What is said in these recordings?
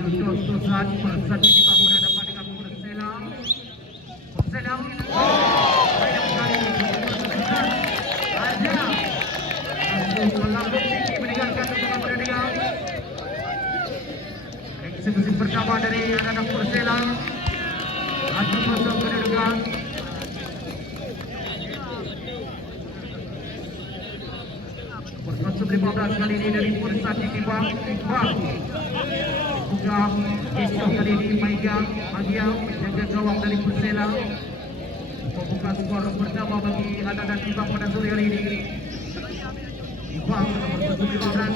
Tos-tosan persatu di bawah berhadapan dengan Persela. Persela. Banyak sekali. Aja. Langsung melambung tinggi meninggalkan dukungan pertandingan. Eksekusi pertama dari anak-anak Persela. 1-0 kedudukan. Masuk 15 kali ini dari Persatu di bawah. Buka kisah kali ini Maiga Agia menjaga gawang dari Persela. Membuka skor pertama bagi anak-anak Ibang pada sore hari ini. Ibang nomor 15.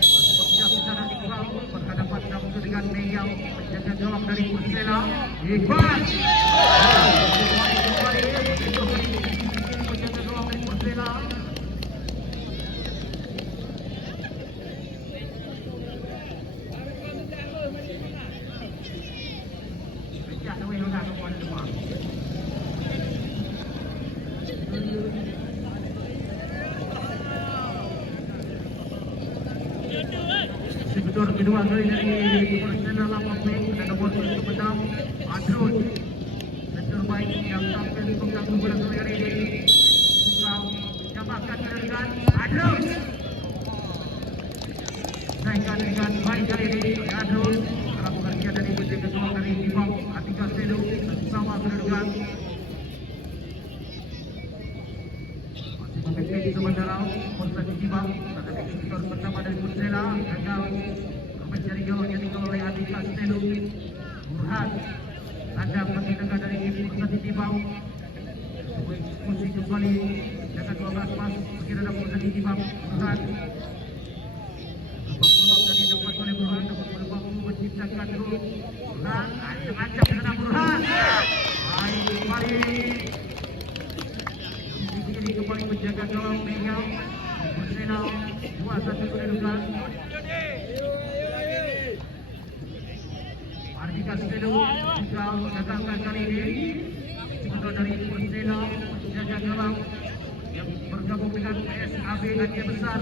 Sebabnya secara Ibang berhadapan langsung dengan Maiga menjaga gawang dari Persela. Ibang menjaga gawang dari Persela. Sektor kedua kali dari Persela Lapang dan nomor 1 pedang Adrun dan terbaik yang tampil di penggantung pada sore hari ini. Buka jambatan dengan Adrun. Naikkan dengan baik kali ini Adrun. Dalam pengertian dari penjaga gawang dari Ibang Atika Sedu bersama kedudukan. Masih memimpin di sementara Persatu Ibang pada sektor pertama dari Persela gagal mencari gawang yang dibawa oleh Atika Sedu. Burhan ada pertindakan dari Persatu Ibang. Eksekusi kembali dengan 12 pas mungkin ada Persatu Ibang. Burhan peluang tadi dapat oleh Burhan dapat berubah menciptakan gol. Burhan ancam-ancam dengan Burhan. Baik kembali. Ini kembali menjaga gawang Mega. Persela 2-1 kedudukan. Atika Sedu juga gagalkan kali ini. Sementara dari Persela menjaga gawang yang bergabung dengan PSAB Aceh Besar.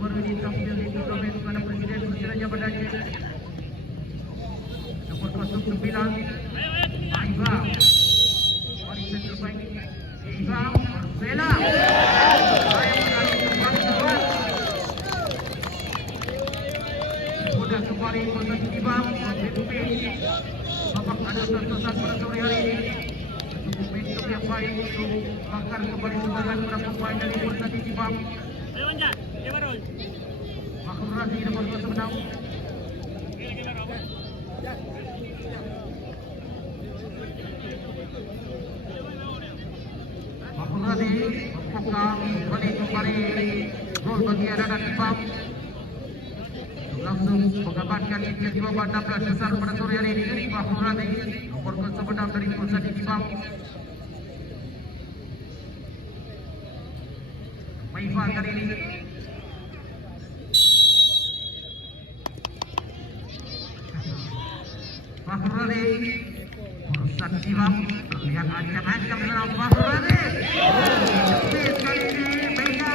Baru ini tampil di turnamen kepada Presiden Persela Jawa Aceh. Nomor 09 Aiba. Warisan terbaik Aiba Persela. Sudah kembali Persatu Ibang memimpin babak adu tos-tosan pada sore hari ini. Cukup momentum yang baik untuk bakar kembali semangat para pemain dari Persatu Ibang. Makhluk Razi nomor 26. Makhluk Razi membuka kembali gol bagi anak-anak Ibang. Langsung mengamankan inisiatif babak 16 besar pada sore hari ini. Makhluk Razi nomor 26 dari Persatu Ibang. Maifa kali ini Fahrul Persatu Ibang terlihat ancam-ancam dalam Fahrul. Kali ini Mega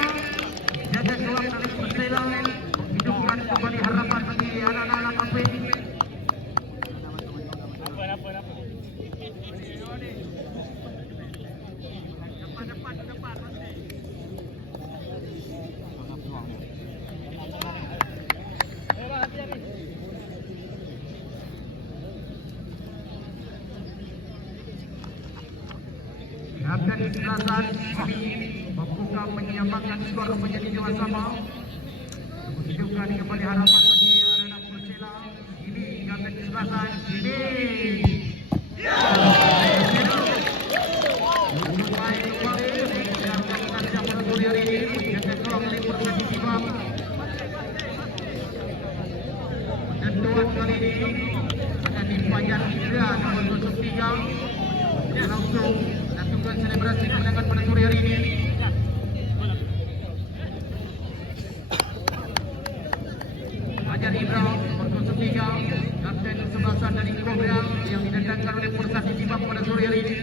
jaga gawang dari Persela menghidupkan kembali harapan bagi anak-anak KP. Akan Selatan membuka menyamakan skor menjadi 2-2. Menunjukkan kembali harapan bagi anak Persela. Ini akan Selatan. Ini. Dan dua kali ini akan dibayar juga nomor 23 langsung lakukan selebrasi kemenangan pada sore hari ini. Fajar Ibrahim nomor 23 kapten kesebelasan dari Cobra yang didatangkan oleh Persatu Ibang pada sore hari ini.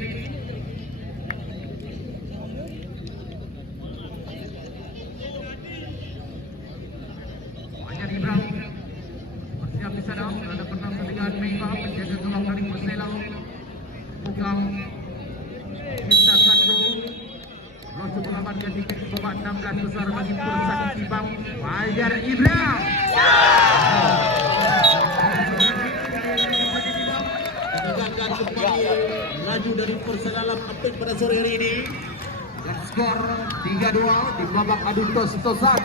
berat besar bagi Persaki Cibam. Fajar Ibrahim. Menegakkan kembali laju dari Persela Kapten pada sore hari ini. Dan skor 3-2 di babak adu tos-tosan.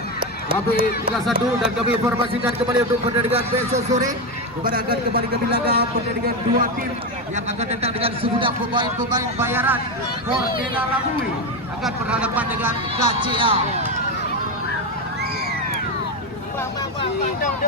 Kami 3-1 dan kami informasikan kembali untuk pertandingan besok sore. Kepada akan kembali ke bilangan pertandingan dua tim yang akan datang dengan segudang pemain-pemain bayaran. Cordela Labui akan berhadapan dengan KCA. Bang, dong,